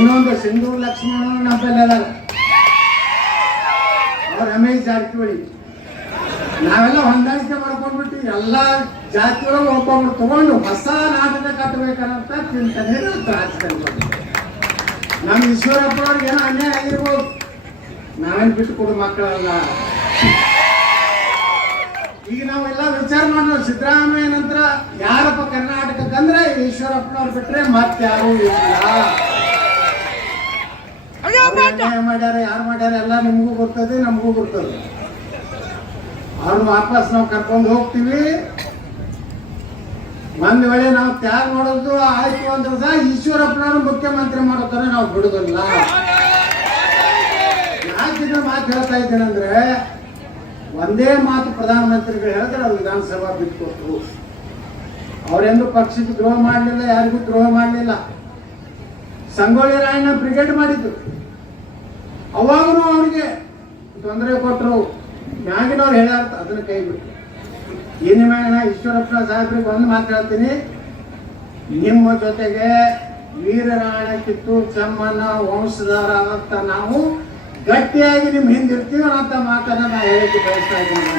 ಇನ್ನೊಂದು ಸಿಂಧೂರು ಲಕ್ಷ್ಮಣ ನಮ್ಮಲ್ಲಿ ಅದಾರ. ಅವ್ರ ರಮೇಶ್ ಜಾರಕಿಹೊಳಿ. ನಾವೆಲ್ಲ ಹೊಂದಾಣಿಕೆ ಮಾಡ್ಕೊಂಡ್ಬಿಟ್ಟು ಎಲ್ಲ ಜಾತಿಯೊಳಗೆ ಒಬ್ಬೊಬ್ರು ತಗೊಂಡು ಹೊಸ ನಾಟಕ ಕಟ್ಟಬೇಕಂತ ಚಿಂತನೆ ರಾಜಕಾರಣ ನಮ್ಮ ಈಶ್ವರಪ್ಪ ಅವ್ರಿಗೆ ಏನೋ ಅನ್ಯಾಯ ಆಗಿರ್ಬೋದು. ನಾವೇನು ಬಿಟ್ಟು ಕೊಡು ಮಕ್ಕಳಲ್ಲ. ಈಗ ನಾವೆಲ್ಲ ವಿಚಾರ ಮಾಡೋ ಸಿದ್ದರಾಮಯ್ಯ ನಂತರ ಯಾರಪ್ಪ ಕರ್ನಾಟಕಕ್ಕಂದ್ರೆ ಈಶ್ವರಪ್ಪನವ್ರು ಬಿಟ್ರೆ ಮತ್ತೆ ಯಾರೂ ಇಲ್ಲ. ಅವ್ರು ಅನ್ಯಾಯ ಮಾಡ್ಯಾರ, ಯಾರು ಮಾಡ್ಯಾರ ಎಲ್ಲ ನಿಮಗೂ ಗೊತ್ತದೆ ನಮಗೂ ಗೊತ್ತದೆ ಅವ್ರು ವಾಪಸ್ ನಾವು ಕರ್ಕೊಂಡು ಹೋಗ್ತೀವಿ. ಒಂದ್ ವೇಳೆ ನಾವು ತ್ಯಾಗ ಮಾಡೋದು ಆಯ್ತು ಅಂದ್ರೆ ಸಹ ಈಶ್ವರಪ್ಪನವ್ರು ಮುಖ್ಯಮಂತ್ರಿ ಮಾಡೋತಾರೆ ನಾವು ಬಿಡುದಿಲ್ಲ. ಯಾಕಿದ್ರೆ ಮಾತು ಹೇಳ್ತಾ ಇದ್ದೇನೆಂದ್ರೆ ಒಂದೇ ಮಾತು ಪ್ರಧಾನಮಂತ್ರಿಗಳು ಹೇಳಿದ್ರೆ ಅವ್ರು ವಿಧಾನಸಭಾ ಬಿಟ್ಕೊಟ್ರು ಅವರೆಂದು ಪಕ್ಷಕ್ಕೆ ದ್ರೋಹ ಮಾಡಲಿಲ್ಲ, ಯಾರಿಗೂ ದ್ರೋಹ ಮಾಡಲಿಲ್ಲ. ಸಂಗೊಳ್ಳಿ ರಾಯಣ್ಣ ಬ್ರಿಗೇಡ್ ಮಾಡಿದ್ದು. ಅವಾಗೂ ಅವನಿಗೆ ತೊಂದರೆ ಕೊಟ್ಟರು ಮ್ಯಾಗಿನವ್ರು ಹೇಳ್ಯಾರ ಅದನ್ನ ಕೈ ಬಿಟ್ಟು ಇನ್ನು ಮ್ಯಾಗಿನ ಈಶ್ವರಪ್ಪ ಸಾಹೇಬ್ರಿಗೆ ಒಂದು ಮಾತಾಡ್ತೀನಿ ನಿಮ್ಮ ಜೊತೆಗೆ ವೀರರಾಣ ಕಿತ್ತೂರು ವಂಶಧಾರ ಅಂತ ನಾವು ಗಟ್ಟಿಯಾಗಿ ನಿಮ್ಮ ಹಿಂದಿರ್ತೀವಿ ಅಂತ ಮಾತನ್ನ ನಾ ಹೇಳಕ್ಕೆ ಬಯಸ್ತಾ ಇದ್ದೀನಿ.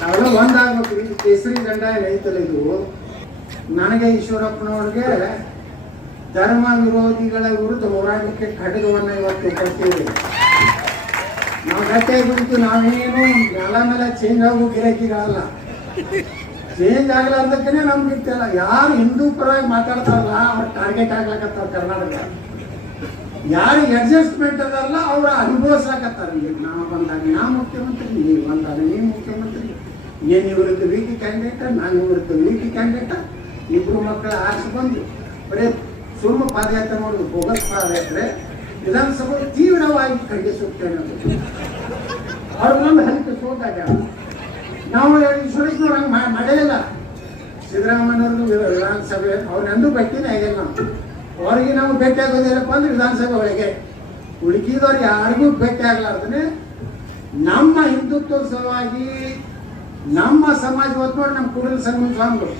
ನಾವೆಲ್ಲ ಒಂದಾಗ್ಬೇಕು. ಕೇಸರಿ ಗಂಡ ಇದು ನನಗೆ ಈಶ್ವರಪ್ಪನವ್ರಿಗೆ ಧರ್ಮ ವಿರೋಧಿಗಳ ವಿರುದ್ಧ ಹೋರಾಟಕ್ಕೆ ಖಡ್ಗವನ್ನು ಇವತ್ತು ಕೊಡ್ತೀವಿ. ನಾವು ಕತೆ ಕುರಿತು ನಾವೇನು ನೆಲ ಮೇಲೆ ಚೇಂಜ್ ಆಗೋ ಗಿರಾಕಿಗಳಲ್ಲ. ಚೇಂಜ್ ಆಗಲ್ಲ ಅದಕ್ಕೇ ನಮ್ಗೆ ಇರ್ತಲ್ಲ ಯಾರು ಹಿಂದೂ ಪರವಾಗಿ ಮಾತಾಡ್ತಾರಲ್ಲ, ಅವ್ರ ಟಾರ್ಗೆಟ್ ಆಗ್ಲಕತ್ತಾರ ಕರ್ನಾಟಕ. ಯಾರು ಅಡ್ಜಸ್ಟ್ಮೆಂಟ್ ಅದಲ್ಲ ಅವ್ರ ಅನುಭವಿಸ್ಲಾಕತ್ತಾರ. ನಾವು ಬಂದಾಗ ನಾ ಮುಖ್ಯಮಂತ್ರಿ, ನೀವು ಬಂದಾಗ ನೀವು ಮುಖ್ಯಮಂತ್ರಿ. ಏನ್ ಇವರದ್ದು ವೀಕಿ ಕ್ಯಾಂಡಿಡೇಟ ನಾನು ಇವರದ್ದು ವೀಕಿ ಕ್ಯಾಂಡಿಡೇಟ ಇಬ್ಬರು ಮಕ್ಕಳ ಬಂದು ಬರೀ ಸುಮ್ಮ ಪಾದಯಾತ್ರೆ ಮಾಡೋದು ಬೋಗಸ್ ಪಾದಯಾತ್ರೆ. ವಿಧಾನಸಭೆ ತೀವ್ರವಾಗಿ ಖಂಡಿಸುತ್ತೇನೆ ಅವ್ರ ನಮ್ಮ ಹಲಿಕೆ ಸೋತಾಗ, ನಾವು ಸುರೇಶ್ ಹಂಗೆ ಮಾಡೇ ಇಲ್ಲ ಸಿದ್ದರಾಮಯ್ಯವ್ರದ್ದು ವಿಧಾನಸಭೆ ಅವ್ರನ್ನೆಂದೂ ಭೇಟಿನೇ ಆಗಿಲ್ಲ ನಾವು. ಅವ್ರಿಗೆ ನಾವು ಭೇಟಿ ಆಗೋದಿಲ್ಲಪ್ಪ ಅಂದ್ರೆ ವಿಧಾನಸಭೆ ಒಳಗೆ. ಉಳುಕಿದವ್ರು ಯಾರಿಗೂ ಭೇಟಿ ಆಗ್ಲಾರ್ದೇ ನಮ್ಮ ಹಿಂದುತ್ವ ಸಲುವಾಗಿ ನಮ್ಮ ಸಮಾಜ ಹೊತ್ತು ನೋಡಿ, ನಮ್ಮ ಕೂಡಲ ಸಂಗಮ ಸ್ವಾಮಿಗಳು.